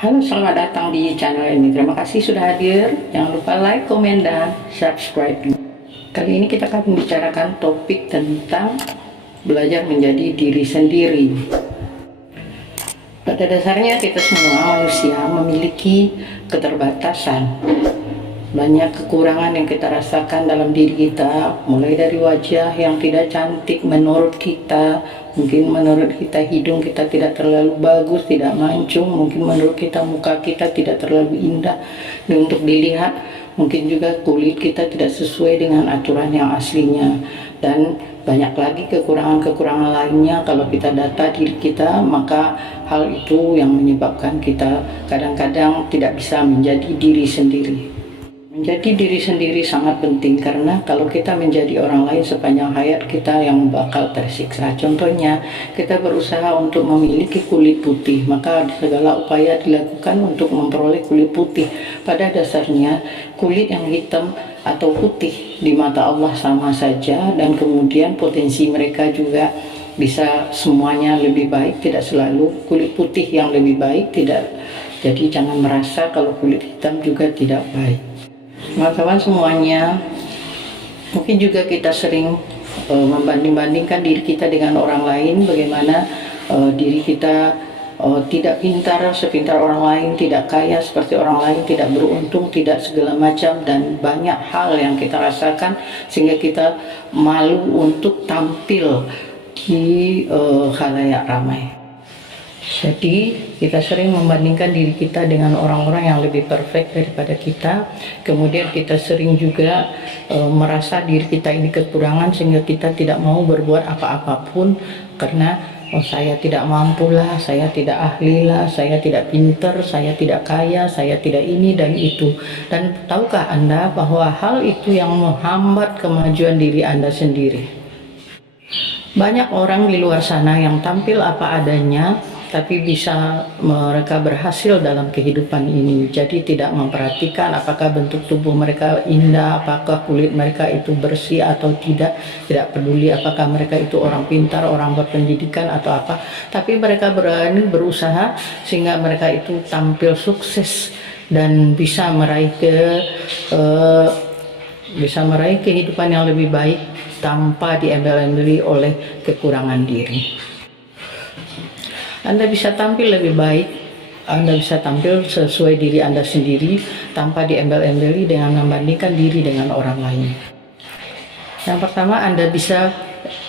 Halo, selamat datang di channel ini. Terima kasih sudah hadir. Jangan lupa like, komen, dan subscribe. Kali ini kita akan membicarakan topik tentang belajar menjadi diri sendiri. Pada dasarnya kita semua manusia memiliki keterbatasan. Banyak kekurangan yang kita rasakan dalam diri kita, mulai dari wajah yang tidak cantik menurut kita, mungkin menurut kita hidung kita tidak terlalu bagus, tidak mancung, mungkin menurut kita muka kita tidak terlalu indah dan untuk dilihat, mungkin juga kulit kita tidak sesuai dengan aturan yang aslinya, dan banyak lagi kekurangan-kekurangan lainnya. Kalau kita data diri kita, maka hal itu yang menyebabkan kita kadang-kadang tidak bisa menjadi diri sendiri. Menjadi diri sendiri sangat penting, karena kalau kita menjadi orang lain sepanjang hayat kita yang bakal tersiksa. Contohnya, kita berusaha untuk memiliki kulit putih, maka segala upaya dilakukan untuk memperoleh kulit putih. Pada dasarnya, kulit yang hitam atau putih di mata Allah sama saja, dan kemudian potensi mereka juga bisa semuanya lebih baik, tidak selalu kulit putih yang lebih baik, tidak. Jadi jangan merasa kalau kulit hitam juga tidak baik. Teman-teman semuanya, mungkin juga kita sering membanding-bandingkan diri kita dengan orang lain, bagaimana diri kita tidak pintar sepintar orang lain, tidak kaya seperti orang lain, tidak beruntung, tidak segala macam, dan banyak hal yang kita rasakan sehingga kita malu untuk tampil di khalayak ramai. Jadi kita sering membandingkan diri kita dengan orang-orang yang lebih perfect daripada kita. Kemudian kita sering juga merasa diri kita ini kekurangan sehingga kita tidak mau berbuat apa-apapun karena saya tidak mampu lah, saya tidak ahli lah, saya tidak pintar, saya tidak kaya, saya tidak ini dan itu. Dan tahukah Anda bahwa hal itu yang menghambat kemajuan diri Anda sendiri? Banyak orang di luar sana yang tampil apa adanya, tapi bisa mereka berhasil dalam kehidupan ini. Jadi tidak memperhatikan apakah bentuk tubuh mereka indah, apakah kulit mereka itu bersih atau tidak, tidak peduli apakah mereka itu orang pintar, orang berpendidikan atau apa, tapi mereka berani berusaha sehingga mereka itu tampil sukses dan bisa meraih kehidupan yang lebih baik tanpa diembel-embeli oleh kekurangan diri. Anda bisa tampil lebih baik, Anda bisa tampil sesuai diri Anda sendiri tanpa diembel-embeli dengan membandingkan diri dengan orang lain. Yang pertama, Anda bisa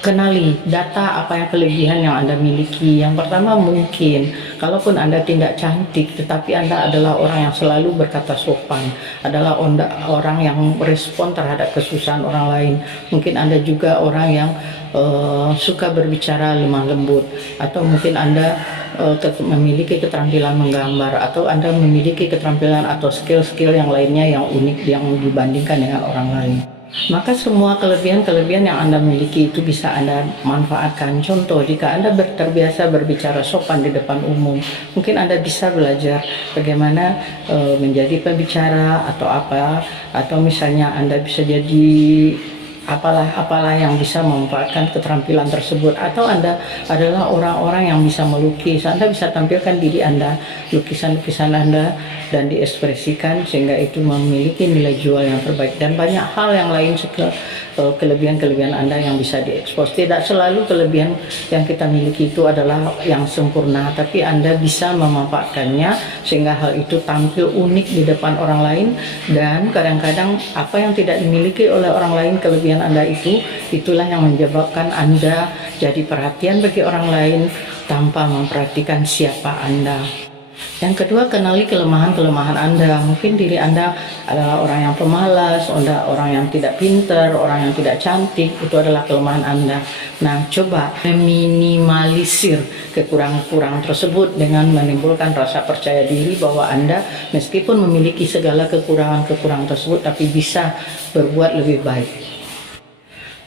kenali data apa yang kelebihan yang Anda miliki. Yang pertama, mungkin kalaupun Anda tidak cantik tetapi Anda adalah orang yang selalu berkata sopan, adalah orang yang respon terhadap kesusahan orang lain. Mungkin Anda juga orang yang suka berbicara lemah lembut, atau mungkin Anda memiliki keterampilan menggambar, atau Anda memiliki keterampilan atau skill-skill yang lainnya yang unik yang dibandingkan dengan orang lain. Maka semua kelebihan-kelebihan yang Anda miliki itu bisa Anda manfaatkan. Contoh, jika Anda terbiasa berbicara sopan di depan umum, mungkin Anda bisa belajar bagaimana menjadi pembicara atau apa, atau misalnya Anda bisa jadi apalah yang bisa memanfaatkan keterampilan tersebut. Atau Anda adalah orang-orang yang bisa melukis, Anda bisa tampilkan diri Anda, lukisan-lukisan Anda, dan diekspresikan sehingga itu memiliki nilai jual yang terbaik. Dan banyak hal yang lain, kelebihan-kelebihan Anda yang bisa diekspos. Tidak selalu kelebihan yang kita miliki itu adalah yang sempurna, tapi Anda bisa memanfaatkannya sehingga hal itu tampil unik di depan orang lain. Dan kadang-kadang apa yang tidak dimiliki oleh orang lain, kelebihan Anda itulah yang menyebabkan Anda jadi perhatian bagi orang lain tanpa memperhatikan siapa Anda. Yang kedua, kenali kelemahan-kelemahan Anda. Mungkin diri Anda adalah orang yang pemalas, orang yang tidak pintar, orang yang tidak cantik, itu adalah kelemahan Anda. Nah, coba meminimalisir kekurangan-kekurangan tersebut dengan menimbulkan rasa percaya diri bahwa Anda meskipun memiliki segala kekurangan-kekurangan tersebut, tapi bisa berbuat lebih baik.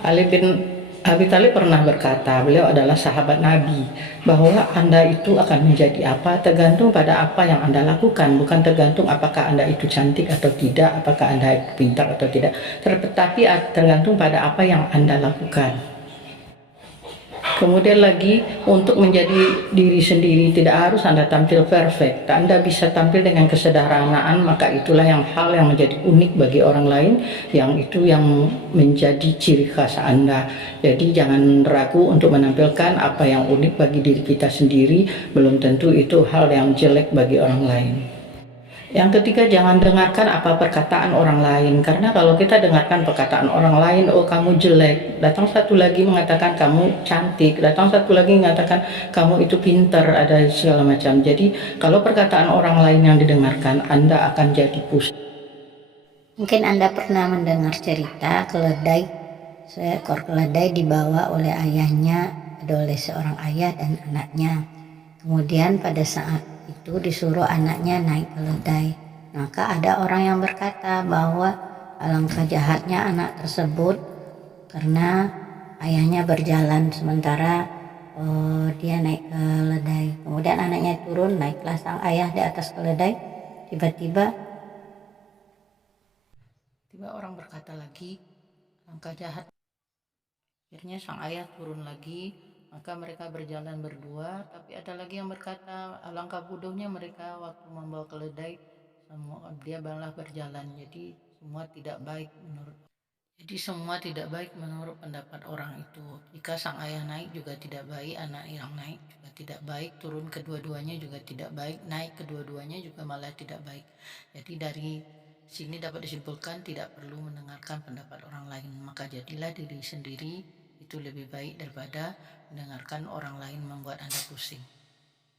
Ali bin Abi Thalib pernah berkata, beliau adalah sahabat Nabi, bahwa Anda itu akan menjadi apa tergantung pada apa yang Anda lakukan, bukan tergantung apakah Anda itu cantik atau tidak, apakah Anda itu pintar atau tidak, tetapi tergantung pada apa yang Anda lakukan. Kemudian lagi, untuk menjadi diri sendiri tidak harus Anda tampil perfect. Anda bisa tampil dengan kesederhanaan, maka itulah hal yang menjadi unik bagi orang lain, yang itu yang menjadi ciri khas Anda. Jadi jangan ragu untuk menampilkan apa yang unik bagi diri kita sendiri, belum tentu itu hal yang jelek bagi orang lain. Yang ketiga, jangan dengarkan apa perkataan orang lain. Karena kalau kita dengarkan perkataan orang lain, oh kamu jelek, datang satu lagi mengatakan kamu cantik, datang satu lagi mengatakan kamu itu pintar, ada segala macam. Jadi kalau perkataan orang lain yang didengarkan, Anda akan jadi pusing. Mungkin Anda pernah mendengar cerita seekor keledai dibawa oleh ayahnya, oleh seorang ayah dan anaknya. Kemudian pada saat itu disuruh anaknya naik keledai. Maka ada orang yang berkata bahwa alangkah jahatnya anak tersebut karena ayahnya berjalan sementara dia naik keledai. Kemudian anaknya turun, naiklah sang ayah di atas keledai. Tiba-tiba orang berkata lagi, alangkah jahat. Akhirnya sang ayah turun lagi, maka mereka berjalan berdua, tapi ada lagi yang berkata, alangkah bodohnya mereka waktu membawa keledai, semua dia malah berjalan. Jadi semua tidak baik menurut pendapat orang itu. Jika sang ayah naik juga tidak baik, anak yang naik juga tidak baik, turun kedua-duanya juga tidak baik, naik kedua-duanya juga malah tidak baik. Jadi dari sini dapat disimpulkan tidak perlu mendengarkan pendapat orang lain, maka jadilah diri sendiri, itu lebih baik daripada mendengarkan orang lain membuat Anda pusing.